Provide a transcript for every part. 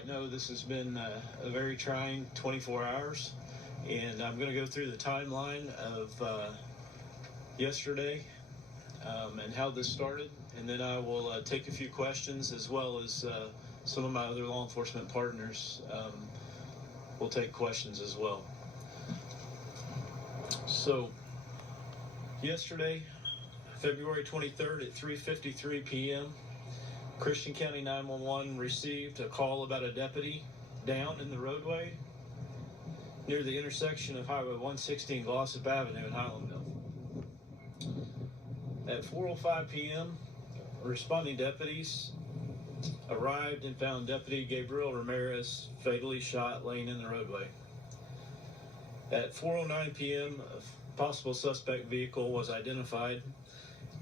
quite know, this has been a very trying 24 hours, and I'm going to go through the timeline of yesterday and how this started, and then I will take a few questions, as well as some of my other law enforcement partners will take questions as well. So, yesterday, February 23rd at 3:53 p.m., Christian County 911 received a call about a deputy down in the roadway near the intersection of Highway 160 and Glossop Avenue in Highlandville. At 4:05 p.m., responding deputies arrived and found Deputy Gabriel Ramirez fatally shot laying in the roadway. At 4:09 p.m., a possible suspect vehicle was identified,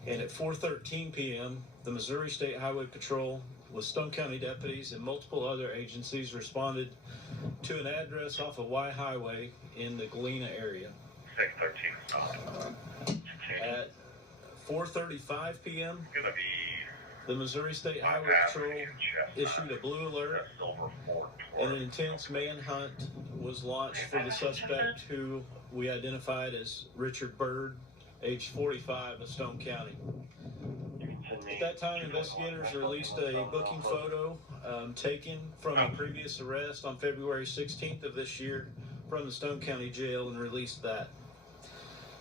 and at 4:13 p.m., the Missouri State Highway Patrol with Stone County deputies and multiple other agencies responded to an address off of Y Highway in the Galena area. 613. At 4:35 p.m., the Missouri State Highway Patrol issued a blue alert, and an intense manhunt was launched for the suspect, who we identified as Richard Bird, age 45, of Stone County. At that time, investigators released a booking photo taken from a previous arrest on February 16th of this year from the Stone County Jail and released that.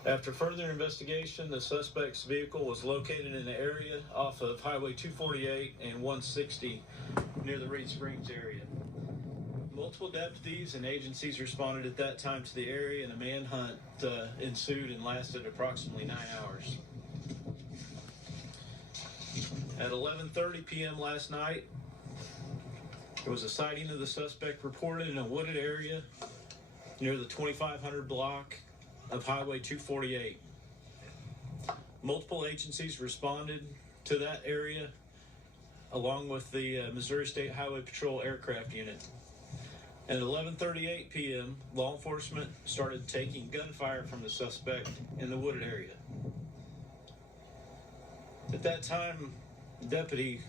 After further investigation, the suspect's vehicle was located in an area off of Highway 248 and 160 near the Reed Springs area. Multiple deputies and agencies responded at that time to the area, and a manhunt ensued and lasted approximately 9 hours. At 11:30 p.m. last night, there was a sighting of the suspect reported in a wooded area near the 2500 block of Highway 248. Multiple agencies responded to that area, along with the Missouri State Highway Patrol aircraft unit. At 11:38 p.m., law enforcement started taking gunfire from the suspect in the wooded area. At that time, Deputy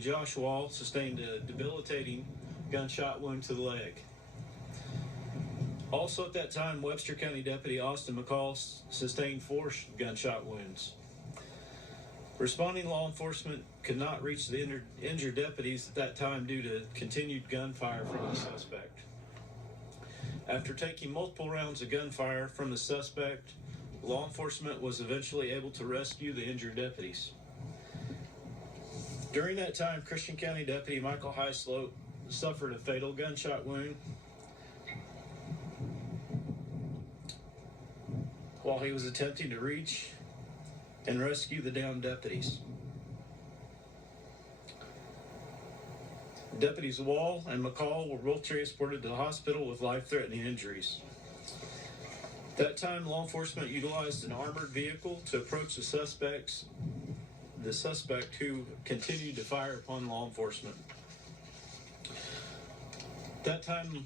Josh Wall, sustained a debilitating gunshot wound to the leg. Also at that time, Webster County Deputy Austin McCall sustained 4 gunshot wounds. Responding law enforcement could not reach the injured deputies at that time due to continued gunfire from the suspect. After taking multiple rounds of gunfire from the suspect, law enforcement was eventually able to rescue the injured deputies. During that time, Christian County Deputy Michael Highslope suffered a fatal gunshot wound while he was attempting to reach and rescue the downed deputies. Deputies Wall and McCall were both transported to the hospital with life-threatening injuries. At that time, law enforcement utilized an armored vehicle to approach the suspect, who continued to fire upon law enforcement. At that time,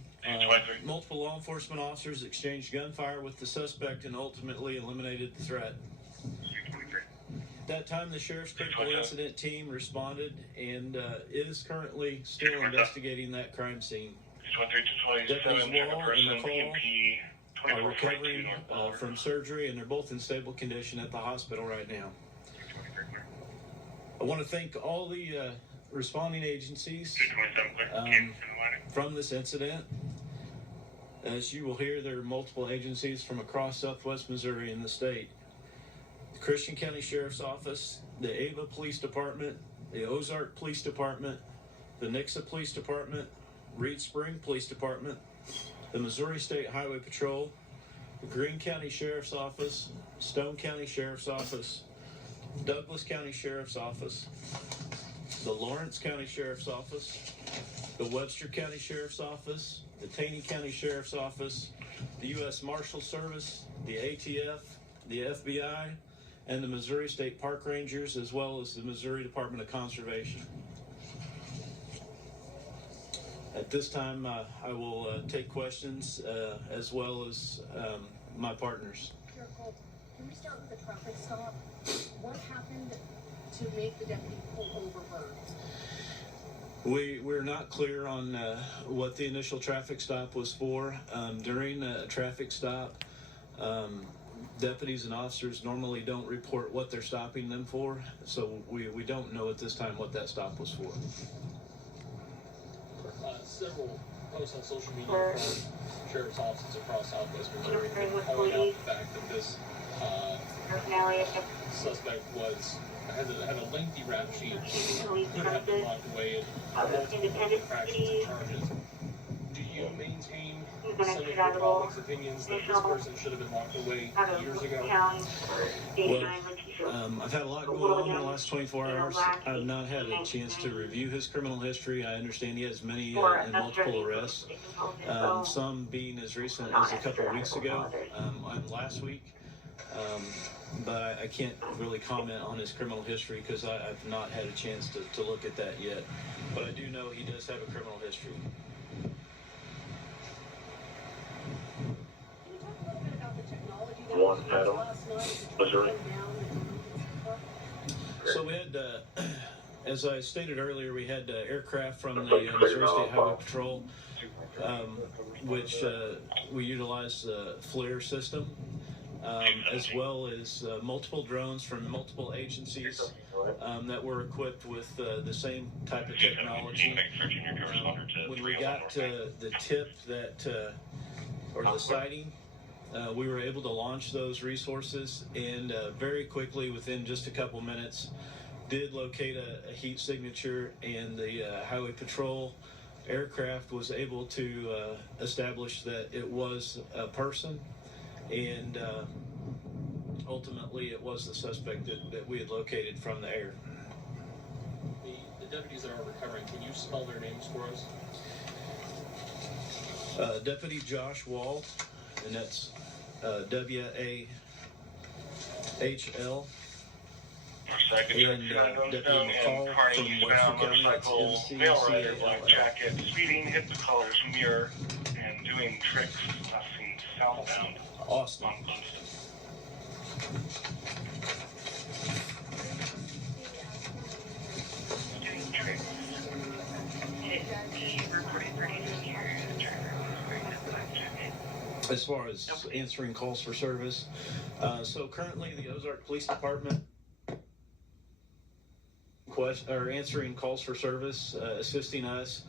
multiple law enforcement officers exchanged gunfire with the suspect and ultimately eliminated the threat. At that time, the Sheriff's Critical Incident Team responded and is currently still investigating that crime scene. Deputies Wall and McCall are recovering from surgery, and they're both in stable condition at the hospital right now. I want to thank all the responding agencies from this incident. As you will hear, there are multiple agencies from across southwest Missouri in the state. The Christian County Sheriff's Office, the Ava Police Department, the Ozark Police Department, the Nixa Police Department, Reed Spring Police Department, the Missouri State Highway Patrol, the Greene County Sheriff's Office, Stone County Sheriff's Office, Douglas County Sheriff's Office, the Lawrence County Sheriff's Office, the Webster County Sheriff's Office, the Taney County Sheriff's Office, the U.S. Marshal Service, the ATF, the FBI, and the Missouri State Park Rangers, as well as the Missouri Department of Conservation. At this time, I will take questions as well as my partners. Can we start with the traffic stop? What happened to make the deputy pull over Bird? We're not clear on what the initial traffic stop was for. During a traffic stop, deputies and officers normally don't report what they're stopping them for, so we don't know at this time what that stop was for. Several posts on social media from sheriff's offices across Southwest Missouri have been calling out the fact that this suspect had a lengthy rap sheet, could have been locked away in multiple infractions and charges. Do you maintain some of your colleagues' opinions that this person should have been locked away years ago? Well, I've had a lot going on in the last 24 hours. I've not had a chance to review his criminal history. I understand he has many and multiple arrests, some being as recent as a couple of weeks ago, last week. But I can't really comment on his criminal history because I've not had a chance to look at that yet. But I do know he does have a criminal history. One Adam, Missouri. So we had, as I stated earlier, we had aircraft from the Missouri State Highway Patrol, which we utilized the FLIR system, as well as multiple drones from multiple agencies that were equipped with the same type of technology. When we got the tip or the sighting, we were able to launch those resources, and very quickly, within just a couple minutes, did locate a heat signature, and the Highway Patrol aircraft was able to establish that it was a person, and ultimately it was the suspect that we had located from the air. The deputies that are recovering, can you spell their names for us? Deputy Josh Wall, and that's W-A-H-L, and Deputy McCall from Western County, that's M-C-C-A-L-L. Jacket, speeding, hit the colors mirror, and doing tricks crossing southbound. Austin. Doing tricks. Hit the recording producer here. As far as answering calls for service, so currently the Ozark Police Department are answering calls for service, assisting us.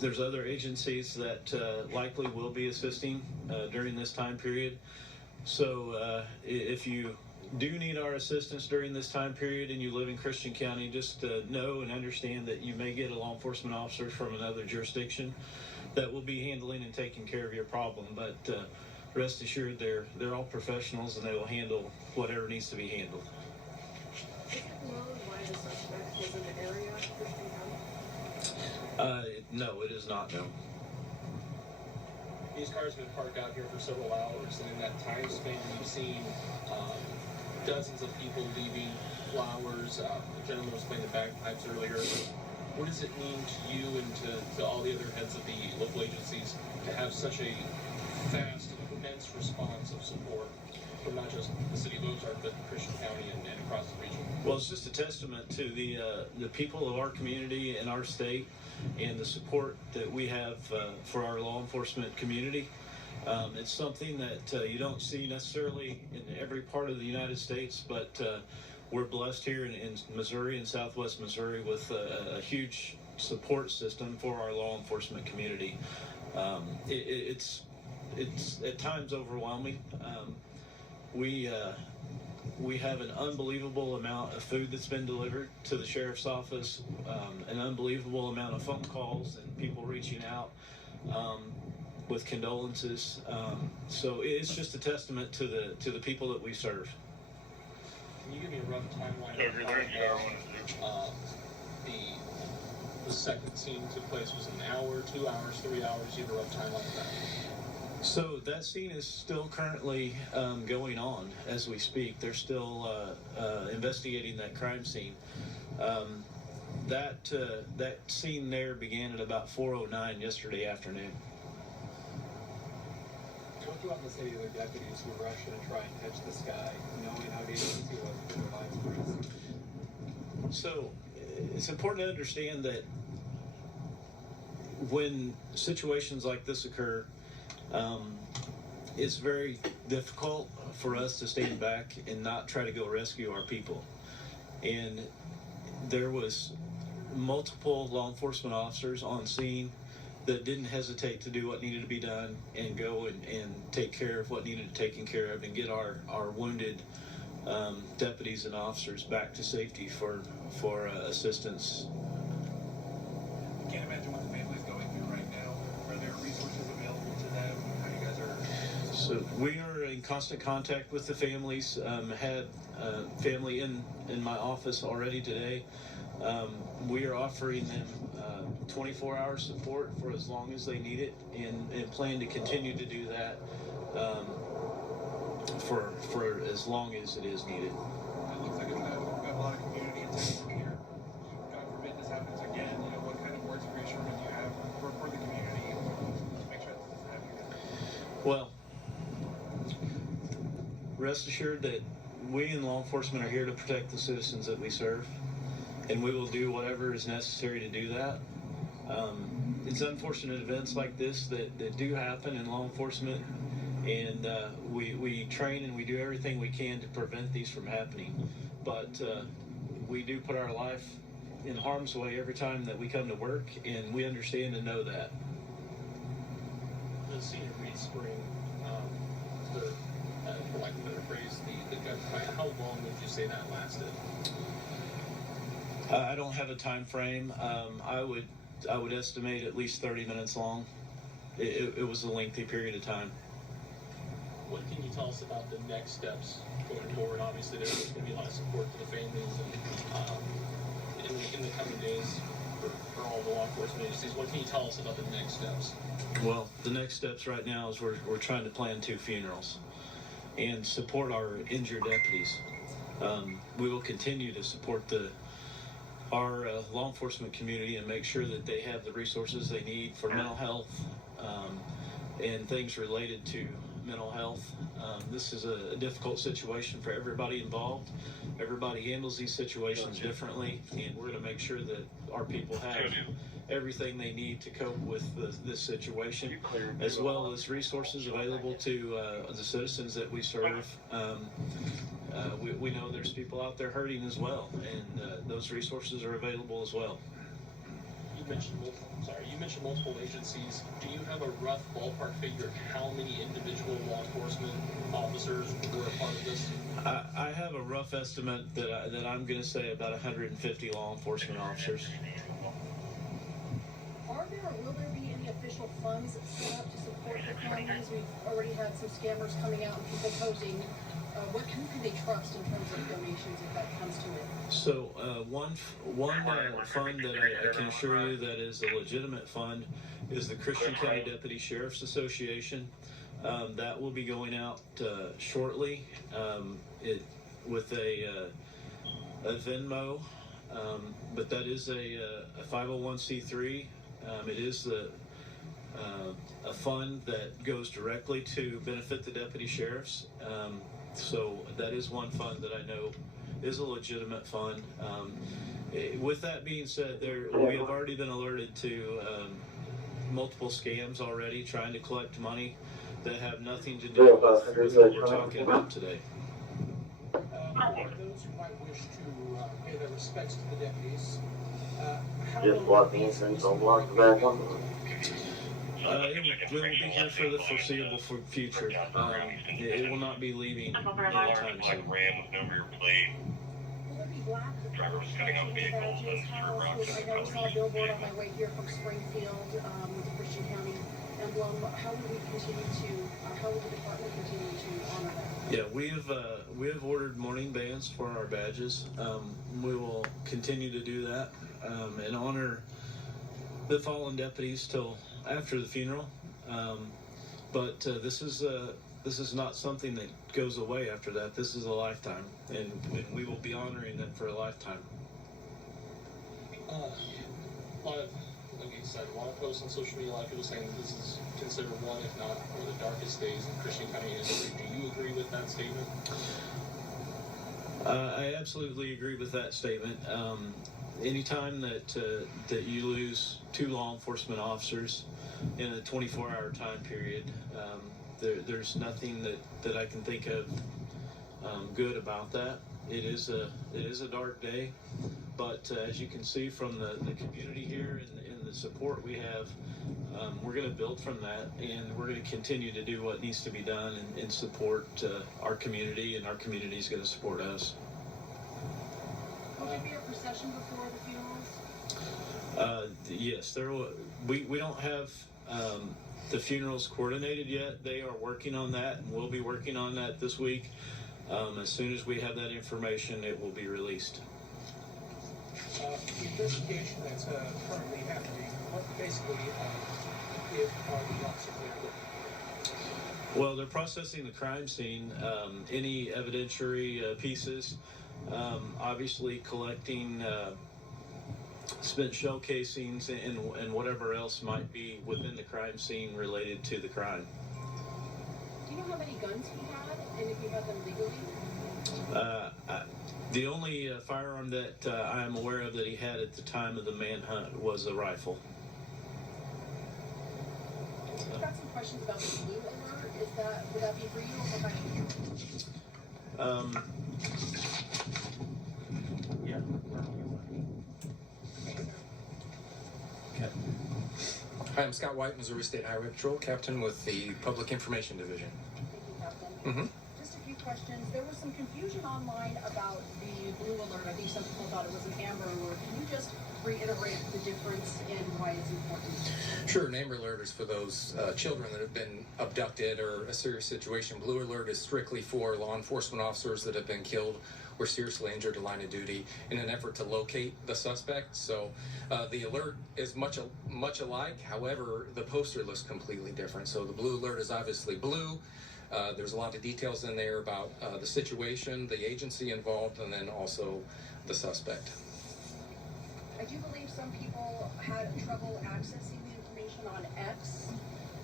There's other agencies that likely will be assisting during this time period. So if you do need our assistance during this time period and you live in Christian County, just know and understand that you may get a law enforcement officer from another jurisdiction that will be handling and taking care of your problem. But rest assured, they're all professionals and they will handle whatever needs to be handled. Is it known why the suspect was in the area of Christian County? No, it is not known. These cars have been parked out here for several hours, and in that time span, we've seen dozens of people leaving, flowers. The gentleman was playing the bagpipes earlier. What does it mean to you and to all the other heads of the local agencies to have such a fast, immense response of support from not just the city of Ozark, but Christian County and across the region? Well, it's just a testament to the people of our community and our state and the support that we have for our law enforcement community. It's something that you don't see necessarily in every part of the United States, but we're blessed here in Missouri and Southwest Missouri with a huge support system for our law enforcement community. It's at times overwhelming. We have an unbelievable amount of food that's been delivered to the sheriff's office, an unbelievable amount of phone calls and people reaching out with condolences. So it's just a testament to the people that we serve. Can you give me a rough timeline of how the second scene took place? Was it an hour, 2 hours, 3 hours? Do you have a rough timeline of that? So that scene is still currently going on as we speak. They're still investigating that crime scene. That scene there began at about 4:09 yesterday afternoon. What do you want to say to the deputies who rush in and try and catch this guy, knowing how dangerous he was to their lives? So it's important to understand that when situations like this occur, it's very difficult for us to stand back and not try to go rescue our people. And there was multiple law enforcement officers on scene that didn't hesitate to do what needed to be done and go and take care of what needed to be taken care of and get our wounded deputies and officers back to safety for assistance. I can't imagine what the family's going through right now. Are there resources available to them? How you guys are? So we are in constant contact with the families. Had family in my office already today. We are offering them 24-hour support for as long as they need it, and plan to continue to do that for as long as it is needed. It looks like we have a lot of community attention here. God forbid this happens again. You know, what kind of words of reassurance do you have for the community to make sure this doesn't happen again? Well, rest assured that we in law enforcement are here to protect the citizens that we serve, and we will do whatever is necessary to do that. It's unfortunate events like this that do happen in law enforcement, and we train and we do everything we can to prevent these from happening. But we do put our life in harm's way every time that we come to work, and we understand and know that. The senior Reed Spring, for lack of a better phrase, the gunfight, how long would you say that lasted? I don't have a time frame. I would estimate at least 30 minutes long. It was a lengthy period of time. What can you tell us about the next steps going forward? Obviously, there's going to be a lot of support for the families and in the coming days for all the law enforcement agencies. What can you tell us about the next steps? Well, the next steps right now is we're trying to plan 2 funerals and support our injured deputies. We will continue to support our law enforcement community and make sure that they have the resources they need for mental health and things related to mental health. This is a difficult situation for everybody involved. Everybody handles these situations differently, and we're going to make sure that our people have everything they need to cope with this situation, as well as resources available to the citizens that we serve. We know there's people out there hurting as well, and those resources are available as well. You mentioned multiple agencies. Do you have a rough ballpark figure of how many individual law enforcement officers were a part of this? I have a rough estimate that I'm going to say about 150 law enforcement officers. Are there or will there be any official funds set up to support the families? We've already had some scammers coming out and people posing. Who can they trust in terms of donations if that comes to it? So one fund that I can assure you that is a legitimate fund is the Christian County Deputy Sheriff's Association. That will be going out shortly with a Venmo, but that is a 501c3. It is a fund that goes directly to benefit the deputy sheriffs. So that is one fund that I know is a legitimate fund. With that being said, we have already been alerted to multiple scams already trying to collect money that have nothing to do with what we're talking about today. For those who might wish to pay their respects to the deputies, Just walk in and don't walk back on. It will be here for the foreseeable future. It will not be leaving anytime soon. Ram with no rear plate. Will there be black Driver was cutting out the vehicle, badges? How else I know we saw a billboard on my way here from Springfield with the Christian County emblem. How will the department continue to honor that? Yeah, we have ordered morning bands for our badges. We will continue to do that and honor the fallen deputies till after the funeral. But this is not something that goes away after that. This is a lifetime, and we will be honoring them for a lifetime. A lot of, like you said, a lot of posts on social media, a lot of people saying that this is considered one, if not one of the darkest days in Christian County history. Do you agree with that statement? I absolutely agree with that statement. Anytime that you lose 2 law enforcement officers in a 24-hour time period, there's nothing that I can think of good about that. It is a dark day, but as you can see from the community here and the support we have, we're going to build from that, and we're going to continue to do what needs to be done and support our community, and our community is going to support us. Will there be a procession before the funerals? Yes, we don't have the funerals coordinated yet. They are working on that, and we'll be working on that this week. As soon as we have that information, it will be released. The investigation that's currently happening, what basically if the officers there? Well, they're processing the crime scene, any evidentiary pieces, obviously collecting spent shell casings and whatever else might be within the crime scene related to the crime. Do you know how many guns he had, and if he had them legally? The only firearm that I am aware of that he had at the time of the manhunt was a rifle. I've got some questions about the blue alert. Would that be for you or for my Yeah. Okay. Hi, I'm Scott White, Missouri State Highway Patrol Captain with the Public Information Division. Thank you, Captain. Mm-hmm. Just a few questions. There was some confusion online about the blue alert. I think some people thought it was an amber alert. Can you just reiterate the difference and why it's important? Sure, an amber alert is for those children that have been abducted or a serious situation. Blue alert is strictly for law enforcement officers that have been killed or seriously injured in line of duty in an effort to locate the suspect. So the alert is much alike. However, the poster looks completely different. So the blue alert is obviously blue. There's a lot of details in there about the situation, the agency involved, and then also the suspect. I do believe some people had trouble accessing the information on X.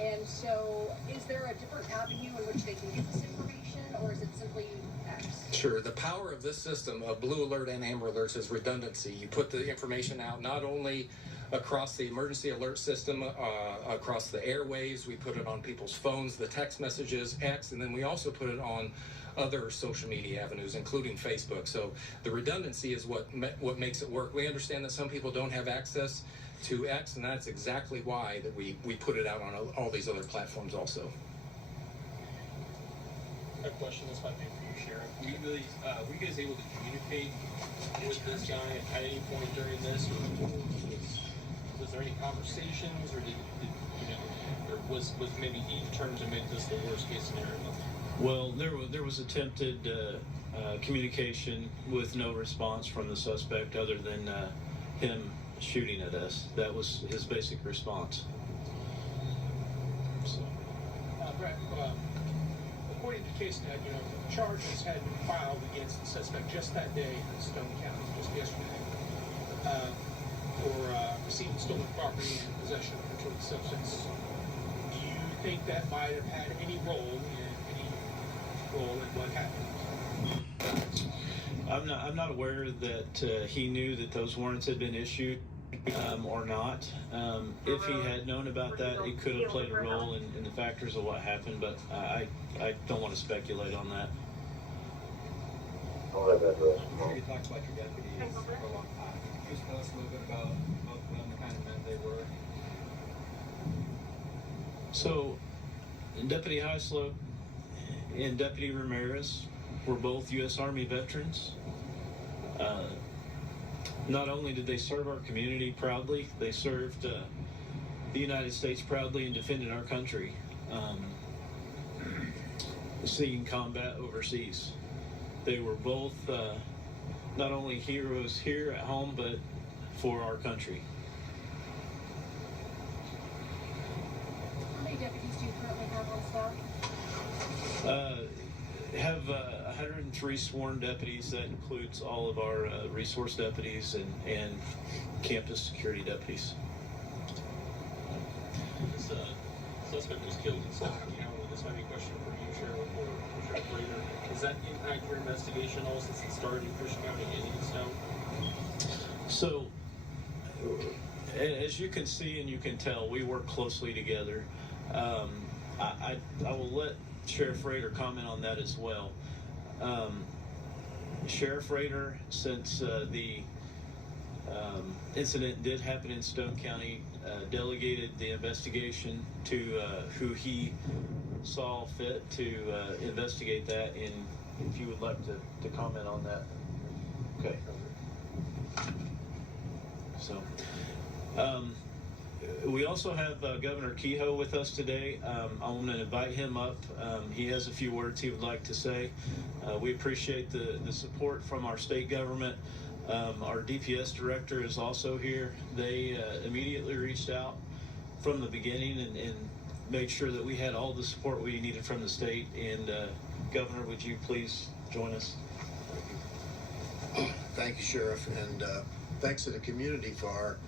And so is there a different avenue in which they can get this information, or is it simply X? Sure. The power of this system of blue alert and amber alerts is redundancy. You put the information out not only across the emergency alert system, across the airwaves, we put it on people's phones, the text messages, X, and then we also put it on other social media avenues, including Facebook. So the redundancy is what makes it work. We understand that some people don't have access to X, and that's exactly why that we put it out on all these other platforms also. A question this might be for you, Sheriff. Were you guys able to communicate with this guy at any point during this, or was there any conversations, or or was maybe he determined to make this the worst case scenario? Well, there was attempted communication with no response from the suspect other than him shooting at us. That was his basic response. So. Brett, according to CaseNet, charges had been filed against the suspect just that day in Stone County, just yesterday, for receiving stolen property and possession of controlled substance. Do you think that might have had any role in what happened? I'm not aware that he knew that those warrants had been issued or not. If he had known about that, it could have played a role in the factors of what happened, but I don't want to speculate on that. I'm sure you talked about your deputies for a long time. Can you just tell us a little bit about both of them, the kind of men they were? So, Deputy Highslope and Deputy Ramirez were both U.S. Army veterans. Not only did they serve our community proudly, they served the United States proudly and defended our country, seeing combat overseas. They were both not only heroes here at home, but for our country. How many deputies do you currently have on staff? Have 103 sworn deputies. That includes all of our resource deputies and campus security deputies. This suspect was killed in Stone County. This might be a question for you, Sheriff, or Sheriff Rader. Does that impact your investigation all since it started in Christian County and in Stone? So, as you can see and you can tell, we work closely together. I will let Sheriff Rader comment on that as well. Sheriff Rader, since the incident did happen in Stone County, delegated the investigation to who he saw fit to investigate that. And if you would like to comment on that. Okay. So, we also have Governor Kehoe with us today. I want to invite him up. He has a few words he would like to say. We appreciate the support from our state government. Our DPS director is also here. They immediately reached out from the beginning and made sure that we had all the support we needed from the state. And Governor, would you please join us? Thank you, Sheriff, and thanks to the community for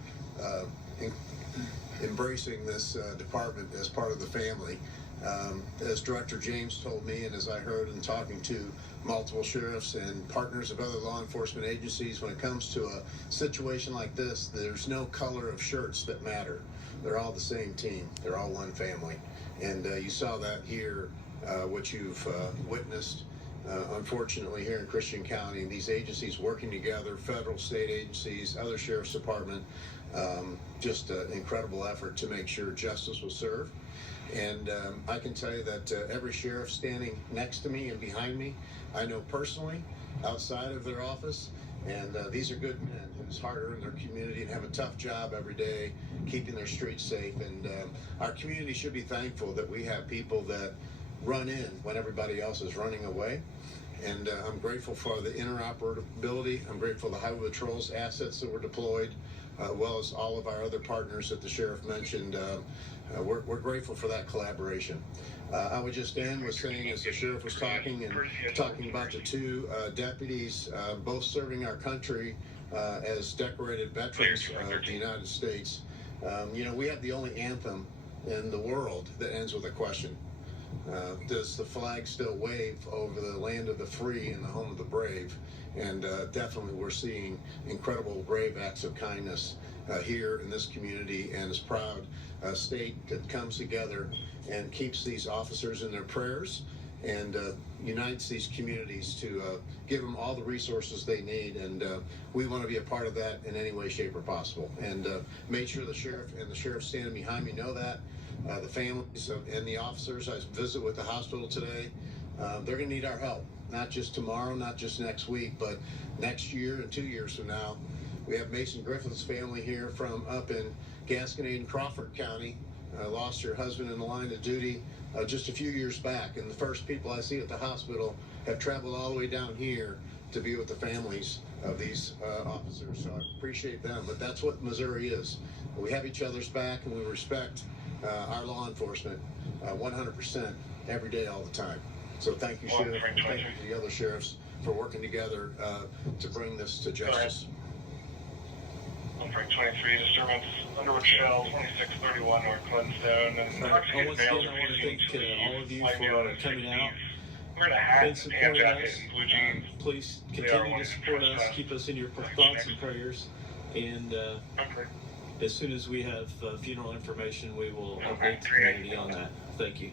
embracing this department as part of the family. As Director James told me, and as I heard in talking to multiple sheriffs and partners of other law enforcement agencies, when it comes to a situation like this, there's no color of shirts that matter. They're all the same team. They're all one family. And you saw that here, what you've witnessed. Unfortunately, here in Christian County, these agencies working together, federal, state agencies, other sheriff's department, just an incredible effort to make sure justice was served. And I can tell you that every sheriff standing next to me and behind me, I know personally, outside of their office, and these are good men whose heart are in their community and have a tough job every day, keeping their streets safe. And our community should be thankful that we have people that run in when everybody else is running away. And I'm grateful for the interoperability. I'm grateful for the highway patrol's assets that were deployed, as well as all of our other partners that the sheriff mentioned. We're grateful for that collaboration. I would just end with saying, as the sheriff was talking about the two deputies, both serving our country as decorated veterans of the United States. We have the only anthem in the world that ends with a question. Does the flag still wave over the land of the free and the home of the brave? And definitely we're seeing incredible brave acts of kindness here in this community, and this proud state that comes together and keeps these officers in their prayers and unites these communities to give them all the resources they need. And we want to be a part of that in any way, shape, or possible. And make sure the sheriff and the sheriff standing behind me know that. The families and the officers I visit with the hospital today, they're going to need our help, not just tomorrow, not just next week, but next year and 2 years from now. We have Mason Griffith's family here from up in Gasconade and Crawford County. Lost her husband in the line of duty just a few years back, and the first people I see at the hospital have traveled all the way down here to be with the families of these officers. So I appreciate them, but that's what Missouri is. We have each other's back, and we respect our law enforcement 100% every day, all the time. So thank you, Sheriff, and thank you to the other sheriffs for working together to bring this to justice. Frank 23, disturbance, Underwood Shell, 2631 North Glenstone. And once again, I want to thank all of you for coming out wearing a hat and supporting jacket us. and blue jeans. Please continue to support us. Keep us in your thoughts and prayers. And as soon as we have funeral information, we will update the community on that. Thank you.